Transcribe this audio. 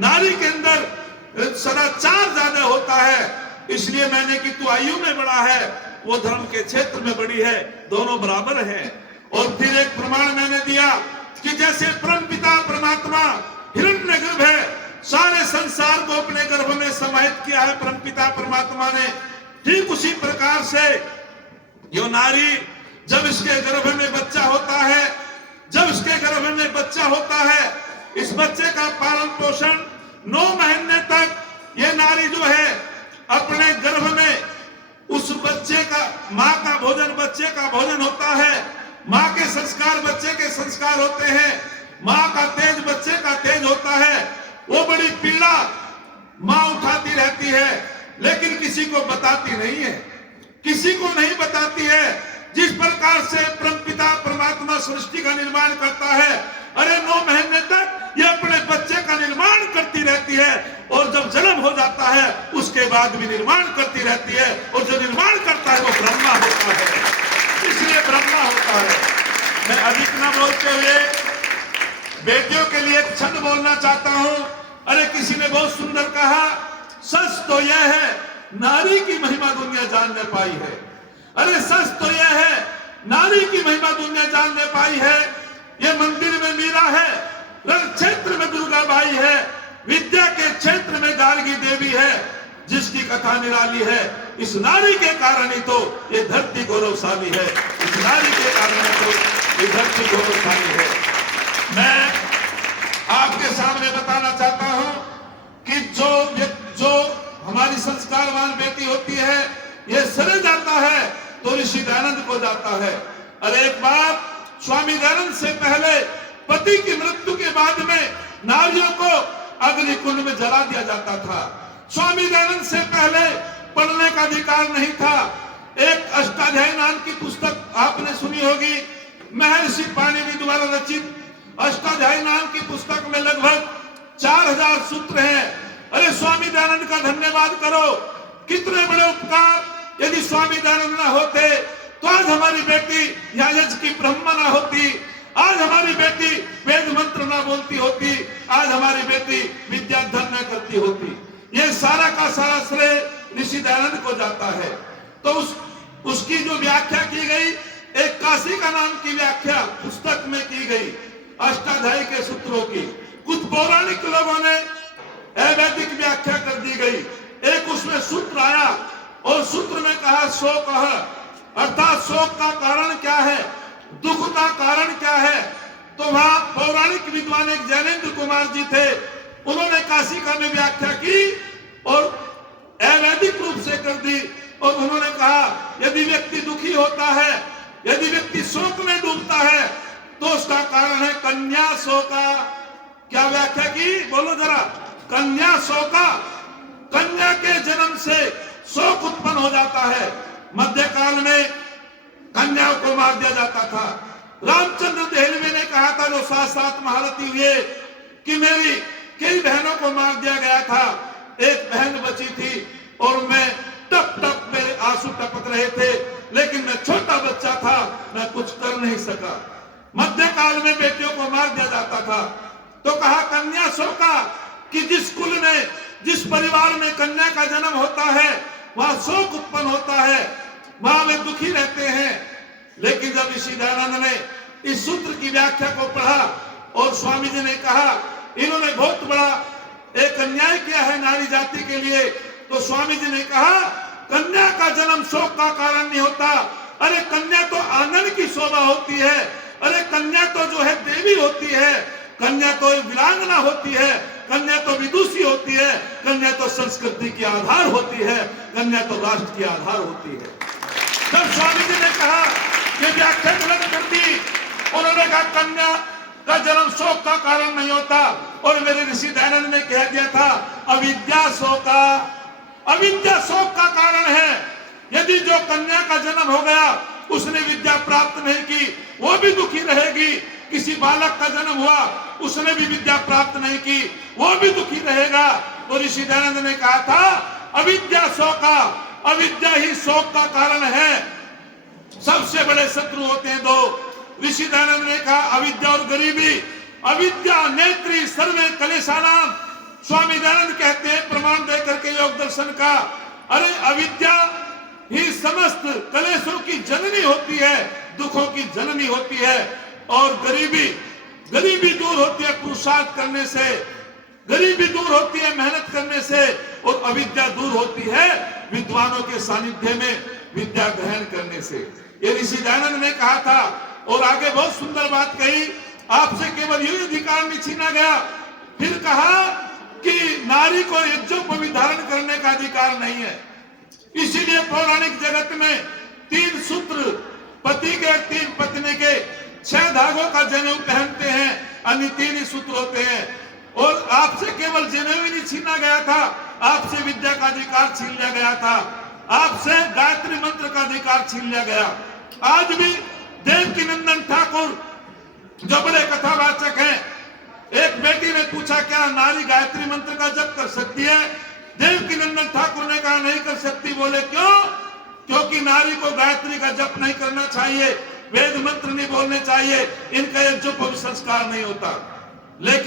नारी के अंदर सदाचार ज्यादा होता है, इसलिए मैंने कि तू आयु में बड़ा है, वो धर्म के क्षेत्र में बड़ी है, दोनों बराबर है। और फिर एक प्रमाण मैंने दिया कि जैसे परमपिता परमात्मा हिरण्यगर्भ है, सारे संसार को अपने गर्भ में समाहित किया है परमपिता परमात्मा ने, ठीक उसी प्रकार से यो नारी जब इसके गर्भ में बच्चा होता है, जब इसके गर्भ में बच्चा होता है, इस बच्चे का पालन पोषण 9 महीने तक ये नारी जो है अपने गर्भ में उस बच्चे का, माँ का भोजन बच्चे का भोजन होता है, माँ के संस्कार बच्चे के संस्कार होते हैं, माँ का तेज बच्चे का तेज होता है। वो बड़ी पीड़ा माँ उठाती रहती है, लेकिन किसी को बताती नहीं है, किसी को नहीं बताती है। जिस प्रकार से परमपिता परमात्मा सृष्टि का निर्माण करता है, अरे 9 महीने तक ये अपने बच्चे का निर्माण करती रहती है, और जब जन्म हो जाता है उसके बाद भी निर्माण करती रहती है, और जो निर्माण करता है वो ब्रह्मा होता है, इसलिए ब्रह्मा होता है। मैं अधिक न बोलते हुए बेटियों के लिए एक छंद बोलना चाहता हूं। अरे किसी ने बहुत सुंदर कहा, सच तो यह है नारी की महिमा दुनिया जानने पाई है। अरे सच तो यह है नारी की महिमा दुनिया जानने पाई है। ये मंदिर में मीरा है, रण क्षेत्र में दुर्गाबाई है, विद्या के क्षेत्र में गार्गी देवी है, जिसकी कथा निराली है। इस नारी के कारण ही तो ये धरती गौरवशाली है, इस नारी के कारण ही तो ये धरती गौरवशाली है। मैं आपके सामने बताना चाहता हूं कि जो हमारी संस्कारवान बेटी होती है, ये सरे जाता है तो ऋषि दयानंद को जाता है। अरे एक बार स्वामी दयानंद से पहले पति की मृत्यु के बाद में नारियों को अग्निकुंड में जला दिया जाता था। स्वामी दयानंद से पहले पढ़ने का अधिकार नहीं था। एक अष्टाध्यायी नाम की पुस्तक आपने सुनी होगी, महर्षि पाणिनि द्वारा रचित अष्टाध्यायी नाम की पुस्तक में लगभग 4000 सूत्र हैं। अरे स्वामी दयानंद का धन्यवाद करो, कितने बड़े उपकार। यदि स्वामी दयानंद ना होते तो आज हमारी बेटी याजक की ब्रह्मा ना होती, आज हमारी बेटी वेद मंत्र ना बोलती होती, आज हमारी बेटी विद्याधन न करती होती। ये सारा का सारा श्रेय ऋषि दयानंद को जाता है। तो उसकी जो व्याख्या की गई, एक काशी का नाम की व्याख्या पुस्तक में की गई अष्टाध्यायी के सूत्रों की। कुछ पौराणिक लोगों ने अवैदिक व्याख्या कर दी गई। एक उसमें सूत्र आया और सूत्र में कहा शोक, अर्थात शोक का कारण क्या है, दुख का कारण क्या है। तो वहां पौराणिक विद्वान एक जैनेन्द्र कुमार जी थे, उन्होंने काशी का में व्याख्या की और अवैदिक रूप से कर दी। और उन्होंने कहा यदि व्यक्ति दुखी होता है, यदि व्यक्ति शोक में डूबता है, तो उसका कारण है कन्या शोका। क्या व्याख्या की, बोलो जरा। कन्या शोका, कन्या के जन्म से शोक उत्पन्न हो जाता है। मध्यकाल में कन्याओं को मार दिया जाता था। रामचंद्र देहलवी ने कहा था, जो 7 महारथी हुए, कि मेरी कई बहनों को मार दिया गया था, एक बहन बची थी और मैं टप टप मेरे आंसू टपक रहे थे, लेकिन मैं छोटा बच्चा था, मैं कुछ कर नहीं सका। मध्यकाल में बेटियों को मार दिया जाता था। तो कहा कन्या शोका, कि जिस कुल में, जिस परिवार में कन्या का जन्म होता है, वहां शोक उत्पन्न होता है, वहां वे दुखी रहते हैं। लेकिन जब ऋषि दयानंद ने इस सूत्र की व्याख्या को पढ़ा और स्वामी जी ने कहा इन्होंने बहुत बड़ा एक अन्याय किया है नारी जाति के लिए, तो स्वामी जी ने कहा कन्या का जन्म शोक का कारण नहीं होता। अरे कन्या तो आंगन की शोभा होती है, अरे कन्या तो जो है देवी होती है, कन्या तो वीरांगना होती है, कन्या तो विदुषी होती है, कन्या तो संस्कृति की आधार होती है, कन्या तो राष्ट्र की आधार होती है। जब स्वामी जी ने कहा कि व्याख्या गलत कर दी, उन्होंने कहा कन्या का जन्म शोक का कारण नहीं होता, और मेरे ऋषि दयानंद ने कह दिया था अविद्या शोका, अविद्या शोक का कारण है। यदि जो कन्या का जन्म हो गया, उसने विद्या प्राप्त नहीं की, वो भी दुखी रहेगी। किसी बालक का जन्म हुआ, उसने भी विद्या प्राप्त नहीं की, वो भी दुखी रहेगा। तो ऋषि दयानंद ने कहा था अविद्या शोका, अविद्या ही शोक का कारण है। सबसे बड़े शत्रु होते हैं दो। ऋषि दयानंद ने कहा अविद्या और गरीबी। अविद्या नेत्री सर्वे कलेशानाम, स्वामी दयानंद कहते हैं प्रमाण दे करके योग दर्शन का, अरे अविद्या ही समस्त कलेशों की जननी होती है, दुखों की जननी होती है। और गरीबी दूर होती है पुरुषार्थ करने से, गरीबी दूर होती है मेहनत करने से, और अविद्या दूर होती है विद्वानों के सानिध्य में विद्या ग्रहण करने से। ये ऋषि दयानंद ने कहा था। और आगे बहुत सुंदर बात कही, आपसे केवल यही अधिकार नहीं छीना गया, फिर कहा कि नारी को यज्ञोपवीत धारण करने का अधिकार नहीं है। इसीलिए पौराणिक जगत में 3 सूत्र पति के 3 पत्नी के 6 धागों का जनेऊ पहनते हैं, अन्य 3 ही सूत्र होते हैं। और आपसे केवल जनेऊ ही नहीं छीना गया था, आपसे विद्या का अधिकार छीन लिया गया था, आपसे गायत्री मंत्र का अधिकार छीन लिया गया। आज भी देवकीनंदन ठाकुर जो बड़े कथावाचक हैं, एक बेटी ने पूछा क्या नारी गायत्री मंत्र का जप कर सकती है? देवकीनंदन ठाकुर ने कहा नहीं कर सकती। बोले क्यों? क्योंकि नारी को गायत्री का जप नहीं करना चाहिए, वेद मंत्र नहीं बोलने चाहिए, इनका यज्ञोपवीत संस्कार नहीं होता। लेकिन